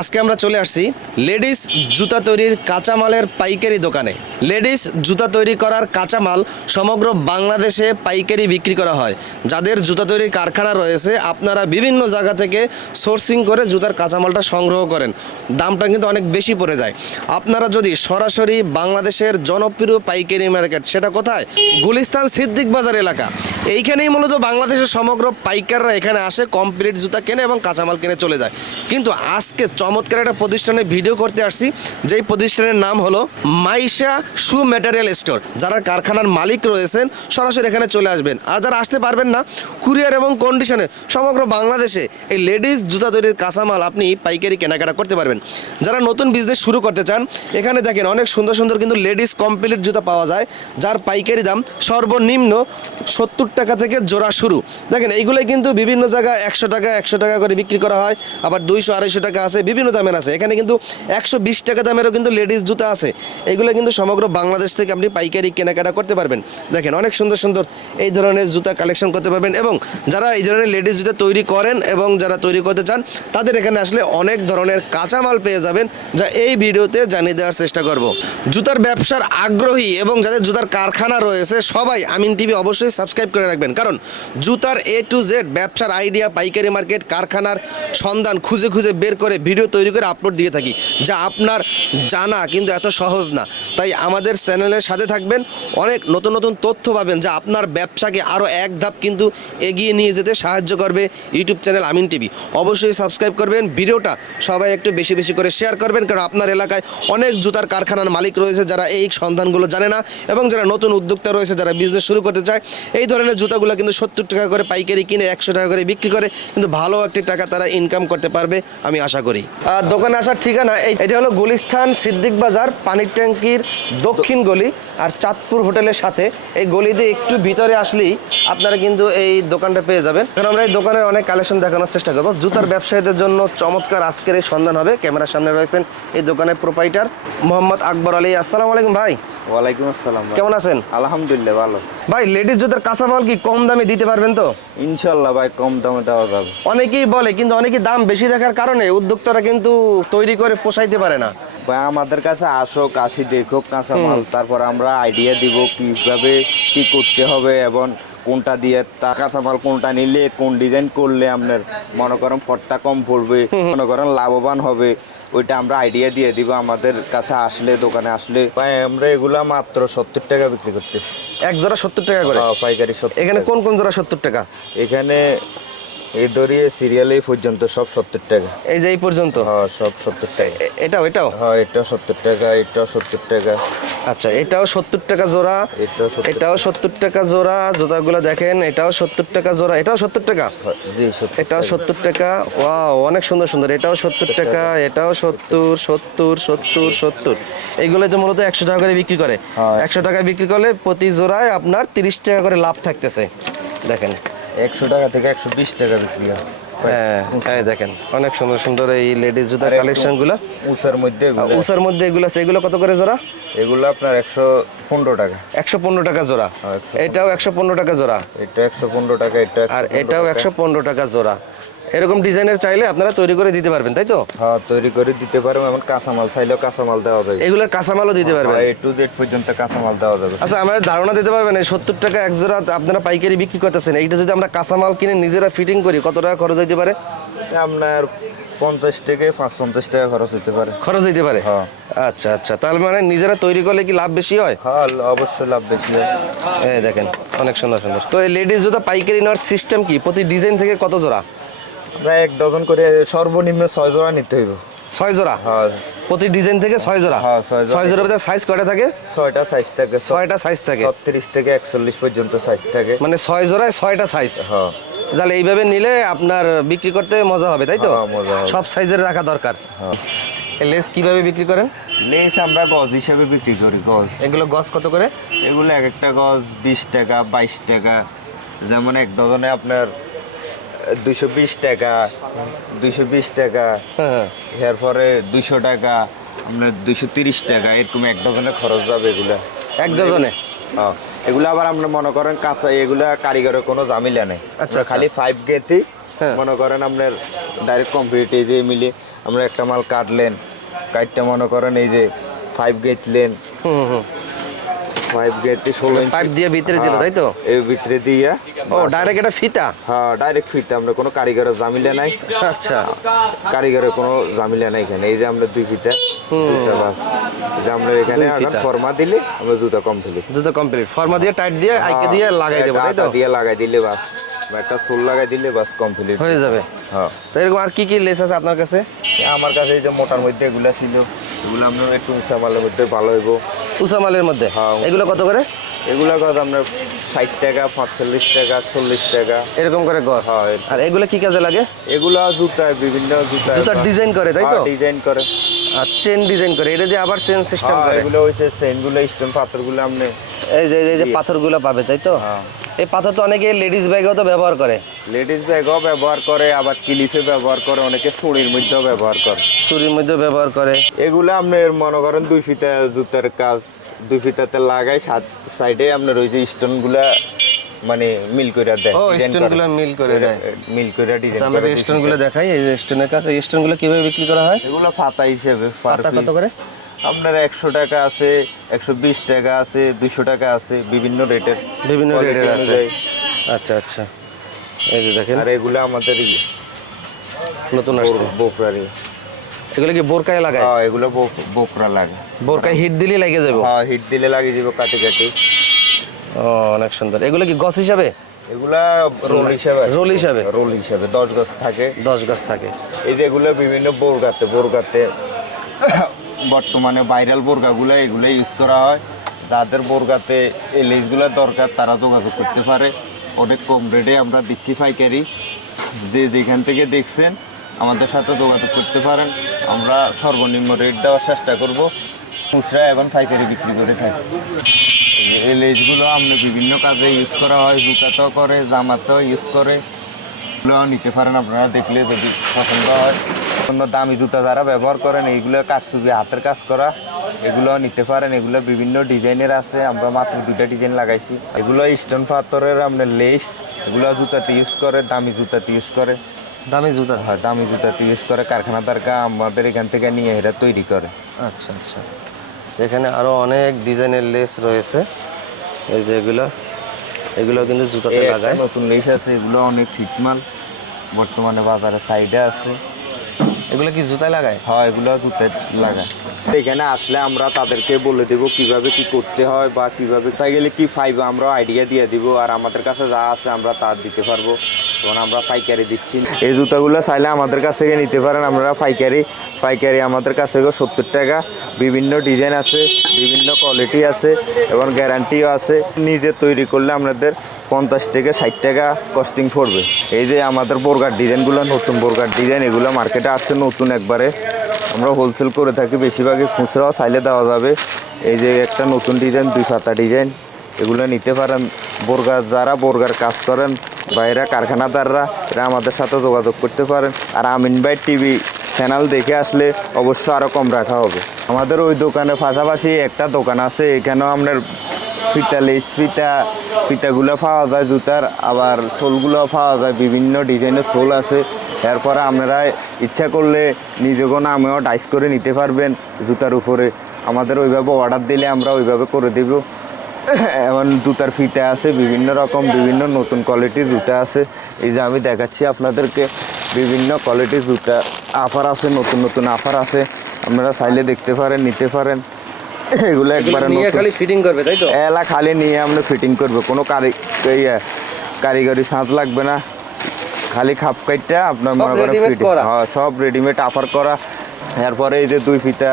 আজকে আমরা চলে আসছি লেডিস জুতা তৈরির কাঁচামালের পাইকারি দোকানে। লেডিস জুতা তৈরি করার কাঁচামাল সমগ্র বাংলাদেশে পাইকারি বিক্রি করা হয়। যাদের জুতা তৈরির কারখানা রয়েছে, আপনারা বিভিন্ন জায়গা থেকে সোর্সিং করে জুতার কাঁচামালটা সংগ্রহ করেন। দামটা কিন্তু অনেক বেশি পড়ে যায়। আপনারা যদি সরাসরি বাংলাদেশের জনপ্রিয় পাইকারি মার্কেট, সেটা কোথায়? গুলিস্তান সিদ্দিক বাজার এলাকা। এইখানেই মূলত বাংলাদেশের সমগ্র পাইকাররা এখানে আসে কমপ্লিট জুতা কেনে এবং কাঁচামাল কিনে চলে যায়। কিন্তু আজকে চমৎকার একটা প্রতিষ্ঠানে ভিডিও করতে আসছি। যেই প্রতিষ্ঠানের নাম হলো মাইশা শু ম্যাটেরিয়াল স্টোর। যারা কারখানার মালিক রয়েছেন, সরাসরি এখানে চলে আসবেন। আর যারা আসতে পারবেন না, কুরিয়ার এবং কন্ডিশনে সমগ্র বাংলাদেশে এই লেডিস জুতা তৈরির কাঁচামাল আপনি পাইকারি কেনাকাটা করতে পারবেন। যারা নতুন বিজনেস শুরু করতে চান, এখানে দেখেন অনেক সুন্দর সুন্দর কিন্তু লেডিস কমপ্লিট জুতা পাওয়া যায়, যার পাইকারি দাম সর্বনিম্ন সত্তর টাকা থেকে জোড়া শুরু। দেখেন, এইগুলোই কিন্তু বিভিন্ন জায়গায় একশো টাকা একশো টাকা করে বিক্রি করা হয়, আবার দুইশো, আড়াইশো টাকা আছে বিভিন্ন দামের আছে। এখানে কিন্তু একশো বিশ টাকা দামেরও কিন্তু লেডিস জুতা আছে। এইগুলো কিন্তু সমগ্র বাংলাদেশ থেকে আপনি পাইকারি কেনাকাটা করতে পারবেন। দেখেন, অনেক সুন্দর সুন্দর এই ধরনের জুতা কালেকশন করতে পারবেন এবং যারা এই ধরনের লেডিস জুতা তৈরি করেন এবং যারা তৈরি করতে চান, তাদের এখানে আসলে অনেক ধরনের কাঁচামাল পেয়ে যাবেন যা এই ভিডিওতে জানিয়ে দেওয়ার চেষ্টা করব। জুতার ব্যবসার আগ্রহী এবং যাদের জুতার কারখানা রয়েছে, সবাই আমিন টিভি অবশ্যই সাবস্ক্রাইব করে রাখবেন। কারণ জুতার এ টু জেড ব্যবসার আইডিয়া পাইকারি মার্কেট, কারখানার সন্ধান খুঁজে খুঁজে বের করে ভিডিও তৈরি করে আপলোড দিয়ে থাকি, যা আপনার জানা কিন্তু এত সহজ না। তাই আমাদের চ্যানেলের সাথে থাকবেন, অনেক নতুন নতুন তথ্য পাবেন, যা আপনার ব্যবসাকে আরও এক ধাপ কিন্তু এগিয়ে নিয়ে যেতে সাহায্য করবে ইউটিউব চ্যানেল আমিন টিভি। অবশ্যই সাবস্ক্রাইব করবেন, ভিডিওটা সবাই একটু বেশি বেশি করে শেয়ার করবেন, কারণ আপনার এলাকায় অনেক জুতার কারখানার মালিক রয়েছে যারা এই সন্ধানগুলো জানে না, এবং যারা নতুন উদ্যোক্তা রয়েছে, যারা বিজনেস শুরু করতে চায়, এই ধরনের জুতাগুলো কিন্তু সত্তর টাকা করে পাইকারি কিনে একশো টাকা করে বিক্রি করে, কিন্তু ভালো একটি টাকা তারা ইনকাম করতে পারবে, আমি আশা করি। দোকানে আসার ঠিকানা এটা হলো গুলিস্থান সিদ্দিক বাজার পানির ট্যাঙ্কির দক্ষিণ গলি আর চাঁদপুর হোটেলের সাথে। এই গলি দিয়ে একটু ভিতরে আসলেই আপনারা কিন্তু এই দোকানটা পেয়ে যাবেন। কারণ আমরা এই দোকানের অনেক কালেকশন দেখানোর চেষ্টা করব। জুতার ব্যবসায়ীদের জন্য চমৎকার আজকের এই সন্ধান হবে। ক্যামেরার সামনে রয়েছেন এই দোকানের প্রোপাইটার মোহাম্মদ আকবর আলী। আসসালামু আলাইকুম ভাই। ওয়ালাইকুম আসসালাম। কেমন আছেন? আলহামদুলিল্লাহ ভালো। ভাই লেডিস জুতার কাঁচামাল কি কম দামে দিতে পারবেন তো? ইনশাল্লাহ ভাই কম দামে দেওয়া যাবে। অনেকেই বলে কিন্তু অনেকেই দাম বেশি রাখার কারণে উদ্যোক্তারা কিন্তু তৈরি করে পোষাইতে পারে না। ভাই আমাদের কাছে আসো কাশি দেখো কাঁচামাল তারপর আমরা আইডিয়া দিব কীভাবে কি করতে হবে এবং কোনটা দিয়ে তা কাঁচামাল কোনটা নিলে কোন ডিজাইন করলে আপনার মনে করেন ফটটা কম পড়বে মনে করেন লাভবান হবে। ওইটা আমরা আইডিয়া দিয়ে দিব আমাদের কাছে আসলে দোকানে আসলে। ভাই আমরা এগুলা মাত্র সত্তর টাকা বিক্রি করতেছি। এক জোড়া সত্তর টাকা করে? পাইকারি সব এখানে কোন কোন জোড়া সত্তর টাকা? এখানে এই দড়িয়ে সিরিয়াল এই পর্যন্ত সব সত্তর টাকা। এই যে এই পর্যন্ত? হ্যাঁ সব সত্তর টাকা। এটাও এটাও? হ্যাঁ এটা সত্তর টাকা এটাও সত্তর টাকা। আচ্ছা এটাও সত্তর টাকা জোড়া এটাও সত্তর টাকা। জোড়া জুতাগুলো দেখেন এটাও সত্তর টাকা জোড়া এটাও সত্তর টাকা? হয়, এটাও সত্তর টাকা? ওয়াও অনেক সুন্দর সুন্দর এটাও সত্তর টাকা এটাও সত্তর সত্তর সত্তর সত্তর। এইগুলো তো মূলত একশো টাকা করে বিক্রি করে। হ্যাঁ। একশো টাকা বিক্রি করলে প্রতি জোড়ায় আপনার তিরিশ টাকা করে লাভ থাকতেছে। দেখেন। একশো টাকা থেকে একশো বিশ টাকা বিক্রি হয়। হ্যাঁ হ্যাঁ দেখেন অনেক সুন্দর সুন্দর এই লেডিস জুতার কালেকশনগুলো উষার মধ্যে উষার মধ্যে এগুলো আছে এগুলো কত করে জোড়া? এগুলো আপনার একশো পনেরো টাকা। একশো পনেরো টাকা জোড়া। হ্যাঁ, 115 এটাও একশো পনেরো টাকা জোড়া। এটা একশো পনেরো টাকা এটা আর এটাও একশো পনেরো টাকা জোড়া। এরকম ডিজাইনের চাইলে আপনারা তৈরি করে দিতে পারবেন তাই তো? হ্যাঁ তৈরি করে দিতে পারব এমন কাঁচামাল চাইলেও কাঁচামাল দেওয়া যাবে। এগুলোর কাঁচামালও দিতে পারবেন। এ টু জেড পর্যন্ত কাঁচামাল দেওয়া যাবে। আচ্ছা আমার ধারণা দিতে পারবেন এই সত্তর টাকা এক জোড়া আপনারা পাইকারি বিক্রি করতেছেন এইটা যদি আমরা কাঁচামাল কিনে নিজেরা ফিটিং করি কত টাকা খরচ হইতে পারে? আপনার পঞ্চাশ থেকে পাঁচ পঞ্চাশ টাকা খরচ হতে পারে। খরচ হইতে পারে? হ্যাঁ। আচ্ছা আচ্ছা তার মানে নিজেরা তৈরি করলে কি লাভ বেশি হয়? হ্যাঁ অবশ্যই লাভ বেশি হয়। হ্যাঁ দেখেন অনেক সুন্দর সুন্দর। তো এই লেডিস জুতা পাইকারি নেওয়ার সিস্টেম কি? প্রতি ডিজাইন থেকে কত জোড়া? প্রায় এক ডজন করে সর্বনিম্ন ছয় জোড়া নিতে হইব। ছয় জোড়া? হ্যাঁ। প্রতি ডিজাইন থেকে ছয় জোড়া? হ্যাঁ, ছয় জোড়া। ভিতরে সাইজ কয়টা থাকে? ছয়টা সাইজ থাকে ছয়টা সাইজ থাকে? ছত্রিশ থেকে একচল্লিশ পর্যন্ত সাইজ থাকে। মানে ছয় জোড়ায় ছয়টা সাইজ হ্যাঁ। তাহলে এইভাবে নিলে আপনার বিক্রি করতে মজা হবে তাই তো। সব সাইজের রাখা দরকার। লেস কীভাবে বিক্রি করেন? লেস আমরা গজ হিসাবে বিক্রি করি গজ। এগুলো গজ কত করে? এগুলো এক একটা গজ বিশ টাকা বাইশ টাকা। যেমন এক ডজনে আপনার দুশো বিশ টাকা দুশো বিশ টাকা হ্যাঁ। এরপরে দুশো টাকা আপনার দুশো তিরিশ টাকা এরকম এক ডজনে খরচ যাবে এগুলা। এক ডজনে? হ্যাঁ এগুলো আবার আপনি মনে করেন কাঁচা এগুলা কারিগরের কোনো জামিলা নেই। আচ্ছা, খালি ফাইভ গেতি হ্যাঁ। মনে করেন আপনার ডাইরেক্ট কম্পিউটার দিয়ে মিলে আমরা একটা মাল কাটলেন। কাটতে মনে করেন এই যে ফাইভ গেটলেন ষোলো ইঞ্চি। পাইপ দিয়ে ভিতরে দিল তাই তো? এই ভিতরে দিয়ে। ও ডাইরেক্ট এটা ফিতা? হ্যাঁ ডাইরেক্ট ফিট আমরা কোনো কারিগরের জামিলা নাই। আচ্ছা। কারিগরের কোনো জামিলা নাই এখানে। এই যে আমরা দুই দুইটা বাস। যে আমরা এখানে ফর্মা দিলে আমরা জুতা কমপ্লিট জুতো কমপ্লিট ফর্মা দিয়ে টাইট দিয়ে আইকে দিয়ে লাগাই দেবো তাই তো? দিয়ে লাগাই দিলে বাস। একটা সোল লাগাই দিলে বাস কমপ্লিট হয়ে যাবে। হ্যাঁ। তো এরকম আর কি কি লেস আছে আপনার কাছে? আমার কাছে এই যে মোটার মধ্যে এগুলা ছিল। এগুলো আপনার একটু উঁচা মালের মধ্যে ভালো হইব। উসামালের মধ্যে? হ্যাঁ। এগুলো কত করে? এগুলো কত আপনার ষাট টাকা পাঁচচল্লিশ টাকা চল্লিশ টাকা। এরকম করে গছ হয় আর এগুলো কি কাজে লাগে? এগুলো জুতায় বিভিন্ন জুতায় জুতার ডিজাইন করে তাই তো? ডিজাইন করে। আর চেন ডিজাইন করে এটা যে আবার চেন সিস্টেম হ্যাঁ, করে। এগুলো হইছে চেনগুলো স্টোন পাথরগুলো আপনি এই যে এই যে পাথরগুলো পাবে তাই তো? হ্যাঁ। এই পাথর তো অনেকে লেডিস ব্যাগেও তো ব্যবহার করে। লেডিস ব্যাগও ব্যবহার করে আবার ক্লিপে ব্যবহার করে অনেকে চুড়ির মধ্যেও ব্যবহার করে। চুরির মধ্যে ব্যবহার করে। এগুলো আপনার মনে করেন দুই ফিতা জুতার কাজ দুই ফিতাতে লাগাই সাত সাইডে আপনার ওই যে স্টোনগুলা মানে মিল করে দেয় ও design স্টোনগুলো মিল করে দেয়। মিল করে ডিজাইন আচ্ছা, আমরা স্টোনগুলো দেখাই এই যে স্টোনের কাছে এই স্টোনগুলো কীভাবে বিক্রি করা হয়? এগুলো পাতা হিসেবে পাতা কত করে? আপনার একশো টাকা আছে একশো বিশ টাকা আছে দুশো টাকা আছে বিভিন্ন রেটের বিভিন্ন রেটের আছে। আচ্ছা আচ্ছা। এই যে দেখেন। আর এগুলো আমাদের ইয়ে, নতুন আসছে। বোকরারি এগুলো কি বোরকায় লাগায়? হ্যাঁ এগুলো বোক- বোকরা লাগে। বোরকায় হিট দিলে লাগে যাবে? হ্যাঁ হিট দিলে লাগিয়ে দিব কাটি কাটি। ও অনেক সুন্দর। এগুলো কি গছ হিসাবে? এগুলা রোল হিসাবে রোল হিসাবে? রোল হিসাবে দশ গাছ থাকে। দশ গাছ থাকে। এই যেগুলো বিভিন্ন বোরগাতে বোরগাতে বর্তমানে ভাইরাল বোরগাগুলো এগুলো ইউজ করা হয়। যাদের বোরগাতে এই দরকার, তারা যোগাযোগ করতে পারে। অনেক কম রেটে আমরা দিচ্ছি পাইকারি। যে যেখান থেকে দেখছেন, আমাদের সাথে যোগাযোগ করতে পারেন। আমরা সর্বনিম্ন রেট দেওয়ার চেষ্টা করব। খুচরা এবং পাইকারি বিক্রি করে থাকি। এই লেসগুলো আমরা বিভিন্ন কাজে ইউজ করা হয় জুতাতেও করে জামাতেও ইউজ করে। নিতে পারেন আপনারা দেখলে যদি পছন্দ হয়। অন্য দামি জুতা যারা ব্যবহার করেন এইগুলো কাজ ছবি হাতের কাজ করা এগুলো নিতে পারেন। এগুলো বিভিন্ন ডিজাইনের আছে আমরা মাত্র দুইটা ডিজাইন লাগাইছি। এগুলো স্টোন পাথরের আপনার লেস এগুলো জুতাতে ইউজ করে দামি জুতাতে ইউজ করে। দামি জুতা? হয় দামি জুতাতে ইউজ করে কারখানা দ্বারা আমাদের এখান থেকে নিয়ে এরা তৈরি করে। আচ্ছা আচ্ছা। এখানে আরও অনেক ডিজাইনের লেস রয়েছে। এই যে এগুলো এগুলো কিন্তু জুতাতে লাগায়। নতুন লেস আছে এগুলো অনেক ফিটমাল। বর্তমানে বাজারে সাইডে আছে। এগুলো কি জুতায় লাগায়? হয় এগুলো জুতায় লাগায়। এখানে আসলে আমরা তাদেরকে বলে দেব কীভাবে কি করতে হয় বা কীভাবে তাই গেলে কি পাইবো আমরা আইডিয়া দিয়ে দিব আর আমাদের কাছে যা আছে আমরা তা দিতে পারব। তখন আমরা পাইকারি দিচ্ছি। এই জুতাগুলো চাইলে আমাদের কাছ থেকে নিতে পারেন আমরা পাইকারি। পাইকারি আমাদের কাছ থেকে সত্তর টাকা। বিভিন্ন ডিজাইন আছে, বিভিন্ন কোয়ালিটি আছে এবং গ্যারান্টিও আছে। নিজে তৈরি করলে আমাদের পঞ্চাশ থেকে ষাট টাকা কস্টিং পড়বে। এই যে আমাদের বোরগার ডিজাইনগুলো নতুন বোরগার ডিজাইন এগুলো মার্কেটে আসছে নতুন একবারে। আমরা হোলসেল করে থাকি, বেশিরভাগই খুচরাও চাইলে দেওয়া যাবে। এই যে একটা নতুন ডিজাইন দুই পাতা ডিজাইন এগুলো নিতে পারেন। বোরগার যারা বোরগার কাজ করেন বা এরা কারখানাদাররা, এরা আমাদের সাথে যোগাযোগ করতে পারেন। আর আমিন ভাই টিভি চ্যানেল দেখে আসলে অবশ্য আরও কম রাখা হবে। আমাদের ওই দোকানের পাশাপাশি একটা দোকান আছে, এখানেও আপনার ফিতা লেস ফিতা, ফিতাগুলো পাওয়া যায় জুতার, আবার সোলগুলো পাওয়া যায়, বিভিন্ন ডিজাইনের সোল আছে। এরপরে আপনারা ইচ্ছা করলে নিজেকে নামেও ডাইস করে নিতে পারবেন জুতার উপরে। আমাদের ওইভাবে অর্ডার দিলে আমরা ওইভাবে করে দেব। এমন জুতার ফিতে আছে বিভিন্ন রকম বিভিন্ন নতুন কোয়ালিটির জুতা আছে। এই যে আমি দেখাচ্ছি আপনাদেরকে বিভিন্ন কোয়ালিটির জুতা। আফার আছে নতুন নতুন আফার আছে। আপনারা চাইলে দেখতে পারেন নিতে পারেন। এগুলো একবারে খালি ফিটিং করবে তাই তো? এলা খালি নিয়ে আমরা ফিটিং করব। কোনো কারি ইয়ে, কারিগরি সাঁত লাগবে না। খালি খাপ কাইটা আপনার মনে করেন হ্যাঁ সব রেডিমেড আফার করা। এরপরে এই যে দুই ফিতা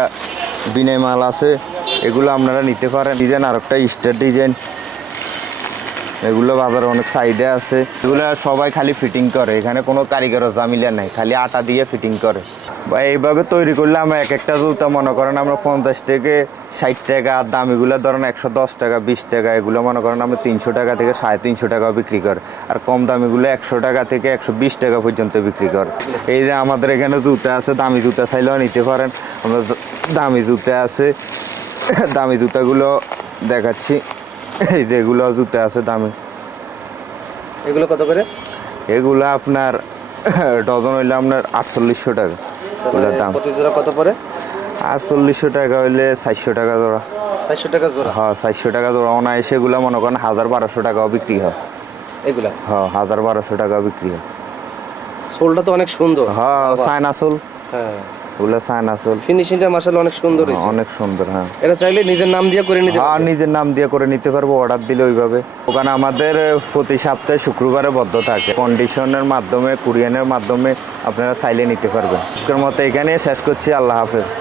বিনয় মাল আছে এগুলো আপনারা নিতে পারেন। ডিজাইন আর একটা স্টার ডিজাইন। এগুলো বাজারে অনেক সাইডে আছে। এগুলো সবাই খালি ফিটিং করে। এখানে কোনো কারিগরের জামিলা নাই, খালি আটা দিয়ে ফিটিং করে। বা এইভাবে তৈরি করলে আমরা এক একটা জুতা, মনে করেন আমরা পঞ্চাশ থেকে ষাট টাকা, আর দামিগুলো ধরেন একশো দশ টাকা, বিশ টাকা, এগুলো মনে করেন আমরা তিনশো টাকা থেকে সাড়ে তিনশো টাকা বিক্রি করে। আর কম দামিগুলো একশো টাকা থেকে একশো বিশ টাকা পর্যন্ত বিক্রি করে। এই যে আমাদের এখানে জুতা আছে, দামি জুতা চাইলেও নিতে পারেন। আমরা দামি জুতা আছে। দামি জুতাগুলো দেখাচ্ছি। এই যেগুলো জুতা আছে দামি। এগুলো কত করে? এগুলো আপনার ডজন হইলে আপনার আটচল্লিশশো টাকা। এগুলোর দাম। প্রতি জোড়া কত পড়ে? আর চল্লিশশো টাকা হইলে চারশো টাকা জোড়া। চারশো টাকা জোড়া? হ্যাঁ চারশো টাকা জোড়া। অনায় সেগুলো মনে করেন হাজার বারোশো টাকাও বিক্রি হয়। এগুলা? হ্যাঁ হাজার বারোশো টাকাও বিক্রি হয়। সোলটা তো অনেক সুন্দর। হ্যাঁ চায়নাসুল হ্যাঁ। ওগুলো চায়নাসুল ফিনিশিংটা মাসাল অনেক সুন্দর হয়েছে। অনেক সুন্দর হ্যাঁ। এটা চাইলে নিজের নাম দিয়ে করে নিতে পারব। নিজের নাম দিয়ে করে নিতে পারব অর্ডার দিলে ওইভাবে। ওখানে আমাদের প্রতি সপ্তাহে শুক্রবারে বদ্ধ থাকে। কন্ডিশনের মাধ্যমে কুরিয়ানের মাধ্যমে আপনারা চাইলে নিতে পারবেন। আজকের মতো এখানে শেষ করছি আল্লাহ হাফেজ।